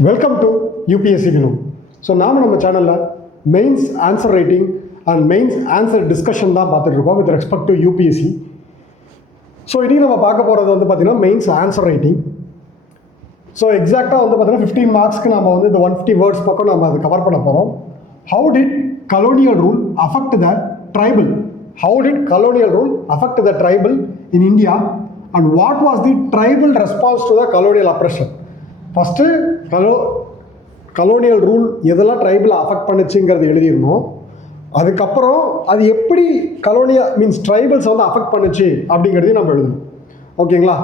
Welcome to UPSC Vinu. So நம்ம சேனலில் mains answer writing and mains answer discussion தான் பார்த்துட்ருக்கோம் with respect to UPSC. So இன்றைக்கி நம்ம பார்க்க போகிறது வந்து பார்த்திங்கன்னா மெயின்ஸ் ஆன்சர் ரைட்டிங். ஸோ எக்ஸாக்டாக வந்து பார்த்திங்கன்னா 15 மார்க்ஸ்க்கு நம்ம வந்து இந்த 150 வேர்ட்ஸ் பக்கம் நம்ம அதை கவர் பண்ண போகிறோம். How did colonial rule affect the tribal? How did colonial rule affect the tribal in India and what was the tribal response to the colonial oppression? First colonial rule எதெல்லாம் ட்ரைபிளை affect பண்ணுச்சுங்கிறது எழுதிடணும். அதுக்கப்புறம் அது எப்படி tribals வந்து affect பண்ணுச்சு அப்படிங்கிறதையும் நம்ம எழுதணும். ஓகேங்களா?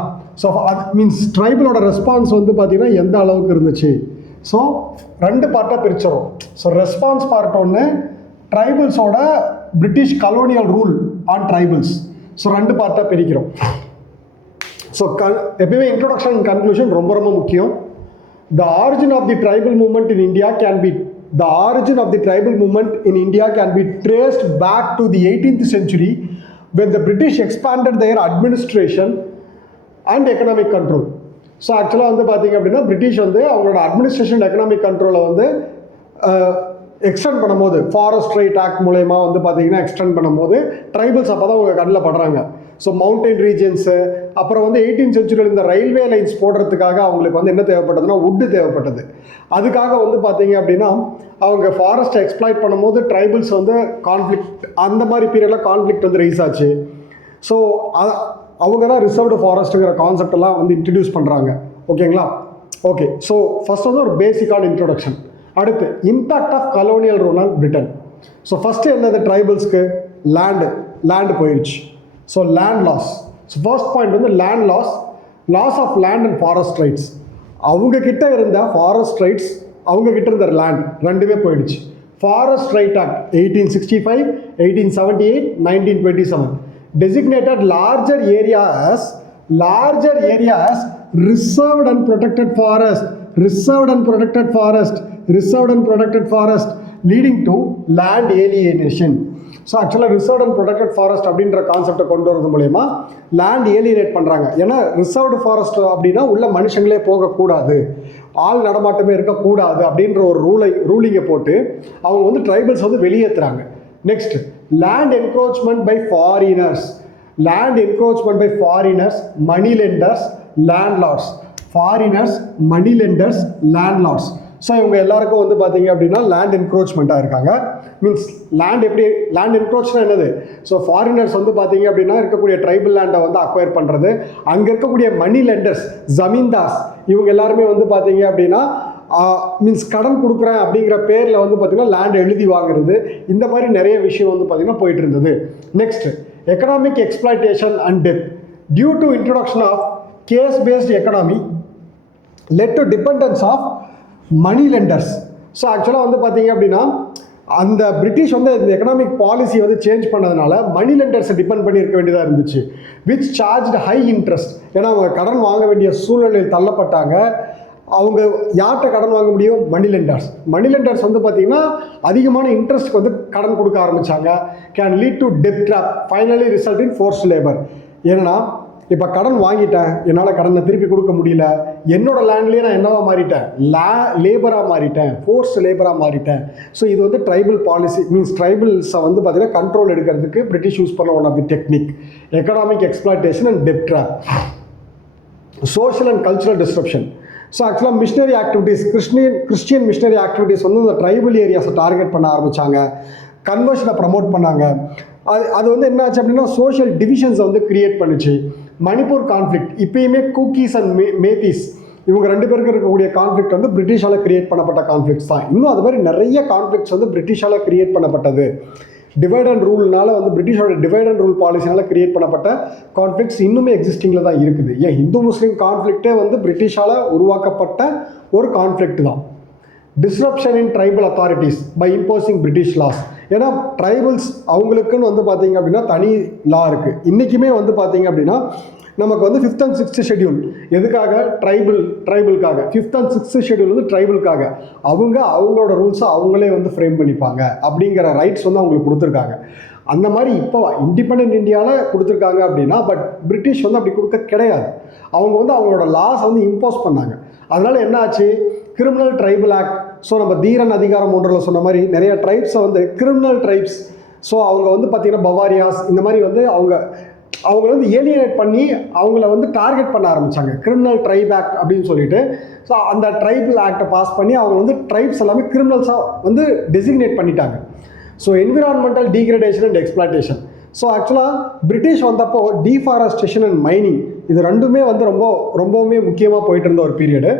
ஸோ அது ட்ரைபிளோட ரெஸ்பான்ஸ் வந்து பார்த்திங்கன்னா எந்த அளவுக்கு இருந்துச்சு. ஸோ 2 பார்ட்டாக பிரிச்சிடும். ஸோ ரெஸ்பான்ஸ் பார்ட் ஒன்று, ட்ரைபிள்ஸோட British colonial rule on tribals. So 2 பார்ட்டாக பிரிக்கிறோம். ஸோ எப்பயுமே இன்ட்ரோடக்ஷன் அண்ட் கன்க்ளூஷன் ரொம்ப ரொம்ப முக்கியம். The origin of the tribal movement in India can be traced back to the 18th century when the British expanded their administration and economic control. So ஆக்சுவலாக வந்து பார்த்திங்க அப்படின்னா பிரிட்டிஷ் வந்து அவங்களோட அட்மினிஸ்ட்ரேஷன் எக்கனாமிக் கண்ட்ரோலை வந்து எக்ஸ்டெண்ட் பண்ணும்போது ஃபாரஸ்ட் ரைட் ஆக்ட் மூலயமா வந்து பார்த்தீங்கன்னா எக்ஸ்டெண்ட் பண்ணும்போது ட்ரைபல்ஸ் அப்போ தான் அவங்க கண்ணில் படுறாங்க. ஸோ மவுண்டைன் ரீஜன்ஸு, அப்புறம் வந்து 18th சென்ச்சுரியில் இந்த ரயில்வே லைன்ஸ் போடுறதுக்காக அவங்களுக்கு வந்து என்ன தேவைப்பட்டதுன்னா வுட்டு தேவைப்பட்டது. அதுக்காக வந்து பார்த்தீங்க அப்படின்னா அவங்க ஃபாரஸ்ட்டை எக்ஸ்ப்ளாய்ட் பண்ணும்போது ட்ரைபல்ஸ் வந்து கான்ஃப்ளிக்ட், அந்த மாதிரி பீரியடில் கான்ஃப்ளிக்ட் வந்து ரைஸ் ஆச்சு. ஸோ அவங்க தான் ரிசர்வ்டு ஃபாரஸ்ட்டுங்கிற கான்செப்டெல்லாம் வந்து இன்ட்ரடியூஸ் பண்ணுறாங்க. ஓகேங்களா? ஓகே. ஸோ ஃபஸ்ட் வந்து ஒரு பேசிக்கான இன்ட்ரோடக்ஷன். அடுத்து impact of colonial rule on Britain. So first என்னது, ட்ரைபல்ஸ்க்கு லேண்டு போயிடுச்சு. So land loss. So first point வந்து land loss of land and forest rights. அவங்கக்கிட்ட இருந்த ஃபாரஸ்ட் ரைட்ஸ், அவங்கக்கிட்ட இருந்த லேண்ட் ரெண்டுமே போயிடுச்சு. Forest right act 1865, 1878, 1927 designated larger area as reserved and protected forest leading to land alienation. So ஆக்சுவலாக reserved and protected forest அப்படின்ற கான்செப்டை கொண்டு வரது மூலயமா லேண்ட் ஏலியனேட் பண்ணுறாங்க. ஏன்னா ரிசர்வ்டு ஃபாரஸ்ட் அப்படின்னா உள்ள மனுஷங்களே போகக்கூடாது, ஆள் நடமாட்டமே இருக்கக்கூடாது அப்படின்ற ஒரு ரூலிங்கை போட்டு அவங்க வந்து ட்ரைபல்ஸ் வந்து வெளியேற்றுறாங்க. Next, land encroachment by foreigners, money lenders, landlords. So இவங்க எல்லாருக்கும் வந்து பார்த்தீங்க அப்படின்னா லேண்ட் என்க்ரோச்மெண்ட்டாக இருக்காங்க. லேண்ட் என்க்ரோச்னா என்னது? ஸோ ஃபாரினர்ஸ் வந்து பார்த்தீங்க அப்படின்னா இருக்கக்கூடிய ட்ரைபல் லேண்டை வந்து அக்வயர் பண்ணுறது, அங்கே இருக்கக்கூடிய மணி லெண்டர்ஸ், ஜமீன்தார்ஸ், இவங்க எல்லாருமே வந்து பார்த்தீங்க அப்படின்னா கடன் கொடுக்குறேன் அப்படிங்கிற பேரில் வந்து பார்த்தீங்கன்னா லேண்ட் எழுதி வாங்குறது, இந்த மாதிரி நிறைய விஷயம் வந்து பார்த்தீங்கன்னா போயிட்டு இருந்தது. நெக்ஸ்ட், எக்கனாமிக் எக்ஸ்ப்ளாய்டேஷன் அண்ட் டெப்த் due to introduction of cash based economy led to dependence of money lenders. So ஆக்சுவலாக வந்து பார்த்தீங்க அப்படின்னா அந்த பிரிட்டிஷ் வந்து இந்த எக்கனாமிக் பாலிசி வந்து சேஞ்ச் பண்ணதுனால மணி லெண்டர்ஸை டிபெண்ட் பண்ணி இருக்க வேண்டியதாக இருந்துச்சு. Which charged high interest. ஏன்னா அவங்க கடன் வாங்க வேண்டிய சூழ்நிலையில் தள்ளப்பட்டாங்க. அவங்க யார்கிட்ட கடன் வாங்க முடியும்? மணி லெண்டர்ஸ் வந்து பார்த்தீங்கன்னா அதிகமான இன்ட்ரெஸ்ட்க்கு வந்து கடன் கொடுக்க ஆரம்பித்தாங்க. Can lead to dept drop, finally result in forced labour. ஏன்னா இப்போ கடன் வாங்கிட்டேன், என்னால் கடனை திருப்பி கொடுக்க முடியல, என்னோட லேண்ட்லேயே நான் என்னவா மாறிட்டேன்? ஃபோர்ஸ் லேபராக மாறிட்டேன். ஸோ இது வந்து ட்ரைபல் பாலிசி ட்ரைபல்ஸை வந்து பார்த்தீங்கன்னா கண்ட்ரோல் எடுக்கிறதுக்கு பிரிட்டிஷ் யூஸ் பண்ண one of the technique economic exploitation and டெப்ட் trap. Social and cultural disruption. So ஆக்சுவலாக missionary activities, Christian missionary activities வந்து இந்த ட்ரைபல் ஏரியாஸை டார்கெட் பண்ண ஆரம்பித்தாங்க, கன்வர்ஷனை ப்ரமோட் பண்ணாங்க. அது வந்து என்ன ஆச்சு அப்படின்னா சோஷியல் டிவிஷன்ஸை வந்து கிரியேட் பண்ணுச்சு. மணிப்பூர் கான்ஃப்ளிக்ட், இப்பயுமே கூக்கீஸ் அண்ட் மேத்தீஸ், இவங்க 2 பேருக்கு இருக்கக்கூடிய கான்ஃப்ளிக்ட் வந்து பிரிட்டிஷால் கிரியேட் பண்ணப்பட்ட கான்ஃப்ளிக்ட்ஸ் தான். இன்னும் அது மாதிரி நிறைய கான்ஃப்ளிக்ட்ஸ் வந்து பிரிட்டிஷால் கிரியேட் பண்ணப்பட்டது. டிவைட் அண்ட் ரூல்னால வந்து பிரிட்டிஷோட டிவைட் அண்ட் ரூல் பாலிசினால கிரியேட் பண்ணப்பட்ட கான்ஃப்ளிக்ட்ஸ் இன்னுமே எக்ஸிஸ்டிங்கில் தான் இருக்குது. ஏன் ஹிந்து முஸ்லீம் கான்ஃப்ளிக்டே வந்து பிரிட்டிஷால் உருவாக்கப்பட்ட ஒரு கான்ஃப்ளிக்ட் தான். Disruption in tribal authorities by imposing British laws. ஏன்னா ட்ரைபல்ஸ் அவங்களுக்குன்னு வந்து பார்த்தீங்க அப்படின்னா தனி லா இருக்குது. இன்றைக்குமே வந்து பார்த்தீங்க அப்படின்னா நமக்கு வந்து 5th and 6th ஷெட்யூல் எதுக்காக? ட்ரைபலுக்காக. 5th and 6th ஷெட்யூல் வந்து ட்ரைபலுக்காக. அவங்களோட ரூல்ஸை அவங்களே வந்து ஃப்ரேம் பண்ணிப்பாங்க அப்படிங்கிற ரைட்ஸ் வந்து அவங்களுக்கு கொடுத்துருக்காங்க. அந்த மாதிரி இப்போ இண்டிபெண்டன்ட் இந்தியாவில் கொடுத்துருக்காங்க அப்படின்னா, பட் பிரிட்டிஷ் வந்து அப்படி கொடுக்க கிடையாது. அவங்க வந்து அவங்களோட லாஸ் வந்து இம்போஸ் பண்ணாங்க. அதனால் என்ன ஆச்சு, கிரிமினல் ட்ரைபல் ஆக்ட். ஸோ நம்ம தீரன் அதிகாரம் ஒன்றில் சொன்ன மாதிரி நிறைய ட்ரைப்ஸை வந்து கிரிமினல் ட்ரைப்ஸ், ஸோ அவங்க வந்து பார்த்திங்கன்னா பவாரியாஸ் இந்த மாதிரி வந்து அவங்கள வந்து ஏலியனேட் பண்ணி அவங்கள வந்து டார்கெட் பண்ண ஆரம்பித்தாங்க, கிரிமினல் ட்ரைப் ஆக்ட் அப்படின்னு சொல்லிட்டு. ஸோ அந்த ட்ரைபல் ஆக்டை பாஸ் பண்ணி அவங்க வந்து ட்ரைப்ஸ் எல்லாமே கிரிமினல்ஸாக வந்து டெசிக்னேட் பண்ணிட்டாங்க. So environmental degradation and exploitation. So ஆக்சுவலாக பிரிட்டிஷ் வந்தப்போ டீஃபாரஸ்டேஷன் அண்ட் மைனிங் இது ரெண்டுமே வந்து ரொம்பவுமே முக்கியமாக போயிட்டு இருந்த ஒரு பீரியடு.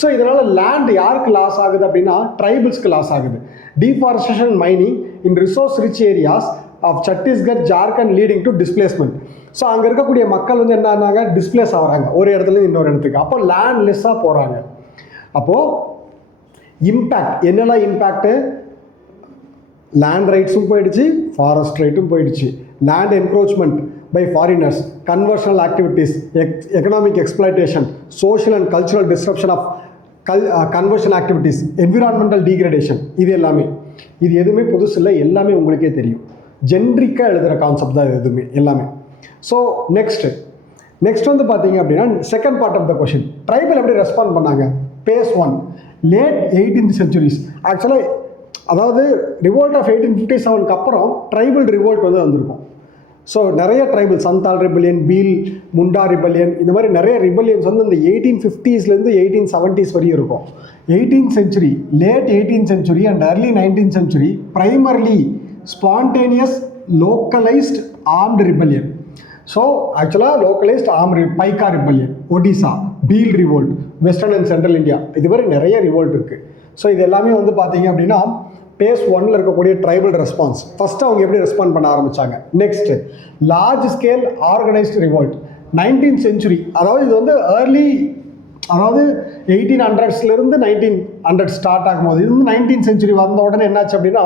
ஸோ இதனால் லேண்ட் யாருக்கு லாஸ் ஆகுது அப்படின்னா ட்ரைபிள்ஸ்க்கு லாஸ் ஆகுது. Deforestation and mining in resource rich areas of Chhattisgarh, Jharkhand leading to displacement. So அங்கே இருக்கக்கூடிய மக்கள் வந்து என்ன ஆனாங்க, டிஸ்பிளேஸ் ஆகிறாங்க ஒரு இடத்துல இன்னொரு இடத்துக்கு. அப்போ லேண்ட் லெஸ்ஸாக போகிறாங்க. அப்போது இம்பேக்ட் என்னெல்லாம் இம்பேக்ட்டு, லேண்ட் ரைட்ஸும் போயிடுச்சு, ஃபாரஸ்ட் ரைட்டும் போயிடுச்சு, land encroachment by foreigners, conversional activities, economic exploitation, social and cultural disruption of conversion activities, environmental degradation. இது எதுவுமே புதுசு இல்லை, எல்லாமே உங்களுக்கே தெரியும். ஜென்ரிக்காக எழுதுகிற கான்செப்ட் தான் எதுவுமே எல்லாமே. ஸோ நெக்ஸ்ட் வந்து பார்த்தீங்க அப்படின்னா second part of the question, tribal எப்படி ரெஸ்பாண்ட் பண்ணாங்க. Phase 1, late 18th centuries. ஆக்சுவலாக அதாவது ரிவோல்ட் ஆஃப் 1857 அப்புறம் ட்ரைபல் ரிவோல்ட் வந்து வந்திருக்கும். ஸோ நிறைய ட்ரைபல், சந்தால் ரிபல்லியன், பீல், முண்டா ரிபல்லியன், இந்த மாதிரி நிறைய ரிபல்லியன்ஸ் வந்து இந்த 1850s 1870s வரையும் இருக்கும். 18th century, late 18th century and early 19th century primarily spontaneous localized armed rebellion. So ஆக்சுவலாக localised Paika rebellion, Odisha, Bhil revolt, western and central India, இது மாதிரி நிறைய ரிவோல்ட் இருக்குது. ஸோ இது எல்லாமே வந்து பார்த்தீங்க அப்படின்னா பேஸ் 1 இருக்கக்கூடிய ட்ரைபல் ரெஸ்பான்ஸ். ஃபஸ்ட்டு அவங்க எப்படி ரெஸ்பாண்ட் பண்ண ஆரம்பித்தாங்க. Next large scale organised revolt 19th century. அதாவது இது வந்து அதாவது 1800s 1900 ஸ்டார்ட் ஆகும்போது இது வந்து 19th century வந்த உடனே என்னாச்சு அப்படின்னா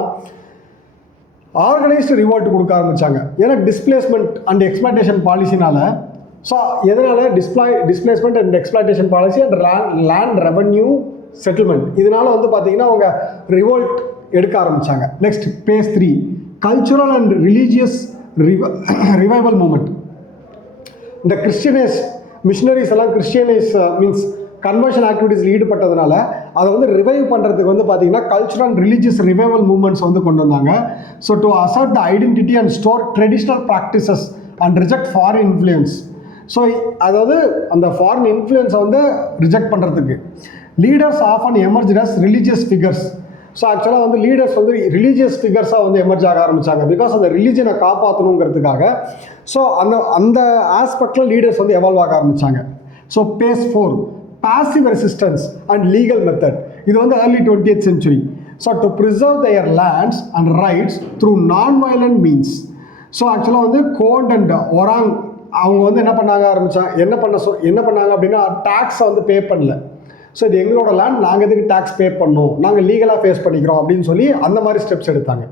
ஆர்கனைஸ்டு ரிவோல்ட் கொடுக்க ஆரம்பித்தாங்க. ஏன்னா டிஸ்பிளேஸ்மெண்ட் அண்ட் எக்ஸ்ப்ளாய்டேஷன் பாலிசினால. ஸோ எதனால் displacement and exploitation policy and land revenue settlement, இதனால் வந்து பார்த்தீங்கன்னா அவங்க ரிவோல்ட் எடுக்க ஆரம்பித்தாங்க. Next phase 3, cultural and religious revival movement. இந்த கிறிஸ்டியனைஸ் மிஷினரிஸ் எல்லாம் மீன்ஸ் கன்வர்ஷன் ஆக்டிவிட்டீஸில் ஈடுபட்டதுனால அதை வந்து ரிவைவ் பண்ணுறதுக்கு வந்து பார்த்தீங்கன்னா cultural and religious revival movements வந்து கொண்டு வந்தாங்க. So to assert the identity and store traditional practices and reject foreign influence. So அதாவது அந்த ஃபாரின் இன்ஃப்ளூயன்ஸை வந்து ரிஜெக்ட் பண்ணுறதுக்கு leaders often emerge as religious figures. So ஆக்சுவலாக வந்து லீடர்ஸ் வந்து ரிலீஜியஸ் ஃபிகர்ஸாக வந்து எமர்ஜ் ஆக ஆரம்பித்தாங்க. பிகாஸ் அந்த ரிலீஜனை காப்பாற்றணுங்கிறதுக்காக. ஸோ அந்த ஆஸ்பெக்டில் லீடர்ஸ் வந்து எவால்வ் ஆக ஆரம்பித்தாங்க. So phase 4, passive resistance and legal method. இது வந்து early 20th century. So to preserve their lands and rights through non-violent means. So ஆக்சுவலாக வந்து கோண்ட் அண்ட் ஒராங் அவங்க வந்து என்ன பண்ணாங்க அப்படின்னா டேக்ஸை வந்து பே பண்ணல. ஸோ இது எங்களோட லேண்ட், நாங்கள் எதுக்கு டேக்ஸ் பே பண்ணோம், நாங்கள் லீகலாக ஃபேஸ் பண்ணிக்கிறோம் அப்படின்னு சொல்லி அந்த மாதிரி ஸ்டெப்ஸ் எடுத்தாங்க.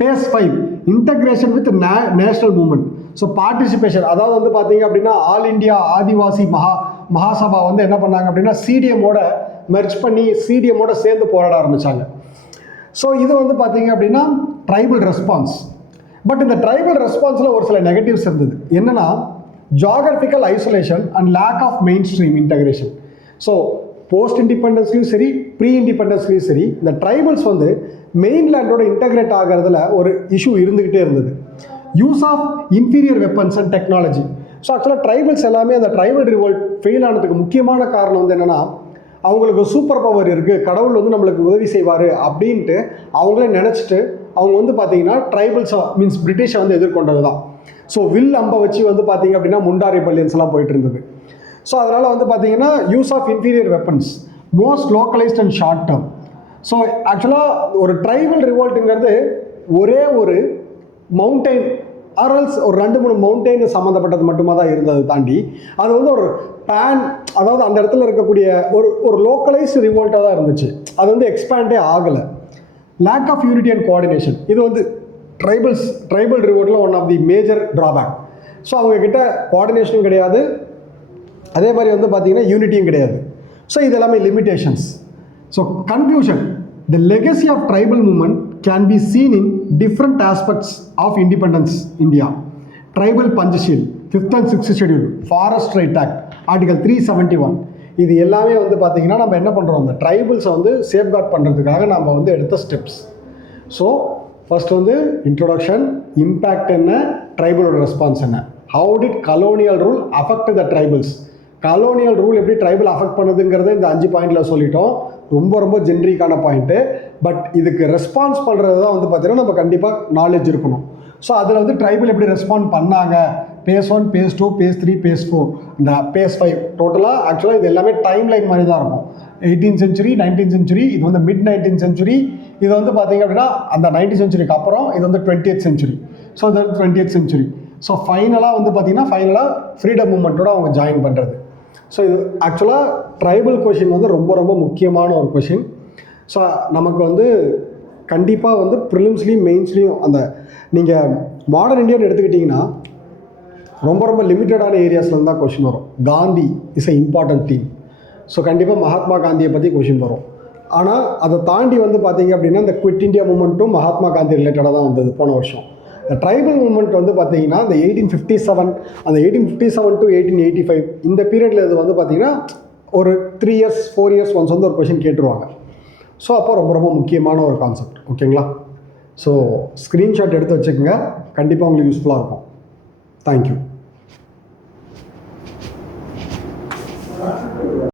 Phase 5, integration with national movement. So participation, அதாவது வந்து பார்த்தீங்க அப்படின்னா ஆல் இண்டியா ஆதிவாசி மகாசபா வந்து என்ன பண்ணாங்க அப்படின்னா சிடிஎம்மோட மெர்ஜ் பண்ணி சிடிஎம்மோட சேர்ந்து போராட ஆரம்பித்தாங்க. ஸோ இது வந்து பார்த்தீங்க அப்படின்னா ட்ரைபல் ரெஸ்பான்ஸ். பட் இந்த ட்ரைபல் ரெஸ்பான்ஸில் ஒரு சில நெகட்டிவ்ஸ் இருந்தது. என்னென்னா geographical isolation and lack of mainstream integration. So post இண்டிபெண்டன்ஸ்லையும் சரி, ப்ரீ இண்டிபெண்டன்ஸ்லையும் சரி, இந்த ட்ரைபல்ஸ் வந்து மெயின்லேண்டோட இன்டகிரேட் ஆகிறதுல ஒரு இஷ்யூ இருந்துக்கிட்டே இருந்தது. Use of inferior weapons and technology. So ஆக்சுவலாக ட்ரைபல்ஸ் எல்லாமே அந்த ட்ரைபல் ரிவோல்ட் ஃபெயில் ஆனதுக்கு முக்கியமான காரணம் வந்து என்னென்னா அவங்களுக்கு சூப்பர் பவர் இருக்குது, கடவுள் வந்து நம்மளுக்கு உதவி செய்வார் அப்படின்ட்டு அவங்களே நினச்சிட்டு அவங்க வந்து பார்த்தீங்கன்னா ட்ரைபல்ஸை மீன்ஸ் பிரிட்டிஷை வந்து எதிர்கொண்டது தான். ஸோ வில் அம்பை வச்சு வந்து பார்த்தீங்க அப்படின்னா முண்டா ரிபல்லியன்ஸ் எல்லாம் போயிட்டு இருந்தது. ஸோ அதனால் வந்து பார்த்தீங்கன்னா use of inferior weapons, most localised and short term. So ஆக்சுவலாக ஒரு ட்ரைபல் ரிவோல்ட்டுங்கிறது ஒரே ஒரு மவுண்டைன் ஆர்எல்ஸ் ஒரு 2-3 மவுண்டெயின் சம்மந்தப்பட்டது மட்டுமா தான் இருந்தது. தாண்டி அது வந்து ஒரு அதாவது அந்த இடத்துல இருக்கக்கூடிய ஒரு லோக்கலைஸ்டு ரிவோல்ட்டாக தான் இருந்துச்சு. அது வந்து எக்ஸ்பேண்டே ஆகலை. Lack of unity and coordination, இது வந்து ட்ரைபல் ரிவோல்ட்டில் one of the major drawback. So அவங்கக்கிட்ட கோஆர்டினேஷனும் கிடையாது, அதே மாதிரி வந்து பார்த்திங்கன்னா யூனிட்டியும் கிடையாது. ஸோ இது எல்லாமே limitations. So conclusion, the legacy of tribal movement can be seen in different aspects of independence India. Tribal Panchsheel, 5th and 6th schedule, forest right act, article 371, இது எல்லாமே வந்து பார்த்திங்கன்னா நம்ம என்ன பண்ணுறோம், அந்த ட்ரைபல்ஸை வந்து சேஃப்கார்ட் பண்ணுறதுக்காக நம்ம வந்து எடுத்த ஸ்டெப்ஸ். ஸோ ஃபர்ஸ்ட் வந்து இன்ட்ரொடக்ஷன், இம்பேக்ட் என்ன, ட்ரைபலோட ரெஸ்பான்ஸ் என்ன, how did colonial rule affect the tribals, colonial rule எப்படி ட்ரைபல் அஃபெக்ட் பண்ணுதுங்கிறத இந்த 5 பாயிண்டில் சொல்லிட்டோம். ரொம்ப ரொம்ப ஜென்ரிக்கான பாயிண்ட்டு. பட் இதுக்கு ரெஸ்பான்ஸ் பண்ணுறது தான் வந்து பார்த்திங்கன்னா நம்ம கண்டிப்பாக நாலேஜ் இருக்கணும். ஸோ அதில் வந்து ட்ரைபல் எப்படி ரெஸ்பாண்ட் பண்ணாங்க, பேஸ் 1, பேஸ் 2, பேஸ் 3, பேஸ் 4, இந்த பேஸ் 5, டோட்டலாக ஆக்சுவலாக இது எல்லாமே டைம் லைன் மாதிரி தான் இருக்கும். 18th century, 19th century, இது வந்து மிட் 19th century, இது வந்து பார்த்திங்க அப்படின்னா அந்த 19th centuryக்கு அப்புறம் இது வந்து 20th century. ஸோ இது 20th century. ஸோ ஃபைனலாக வந்து பார்த்திங்கன்னா ஃப்ரீடம் மூமெண்ட்டோட அவங்க ஜாயின் பண்ணுறது. ஸோ இது ஆக்சுவலாக ட்ரைபல் கொஷின் வந்து ரொம்ப ரொம்ப முக்கியமான ஒரு கொஷின். ஸோ நமக்கு வந்து கண்டிப்பாக வந்து ப்ரிலிம்ஸ்லேயும் மெயின்ஸ்லேயும் அந்த நீங்கள் மாடர்ன் இந்தியான்னு எடுத்துக்கிட்டிங்கன்னா ரொம்ப ரொம்ப லிமிட்டடான ஏரியாஸ்லேருந்து தான் கொஷின் வரும். Gandhi is a important theme. So கண்டிப்பாக மகாத்மா காந்தியை பற்றி கொஷின் வரும். ஆனால் அதை தாண்டி வந்து பார்த்திங்க அப்படின்னா இந்த குவிட் இந்தியா மூமெண்ட்டும் மகாத்மா காந்தி ரிலேட்டடாக தான் வந்தது போன வருஷம். இந்த ட்ரைபல் மூமெண்ட் வந்து பார்த்திங்கன்னா இந்த 1857, அந்த 1857 to 1885 இந்த பீரியடில் இது வந்து பார்த்திங்கன்னா ஒரு 3 years 4 years ஒன்ஸ் வந்து ஒரு கொஷின் கேட்டுருவாங்க. ஸோ அப்போ ரொம்ப ரொம்ப முக்கியமான ஒரு கான்செப்ட். ஓகேங்களா? ஸோ ஸ்க்ரீன்ஷாட் எடுத்து வச்சுக்கோங்க, கண்டிப்பாக உங்களுக்கு யூஸ்ஃபுல்லாக இருக்கும். தேங்க்யூ.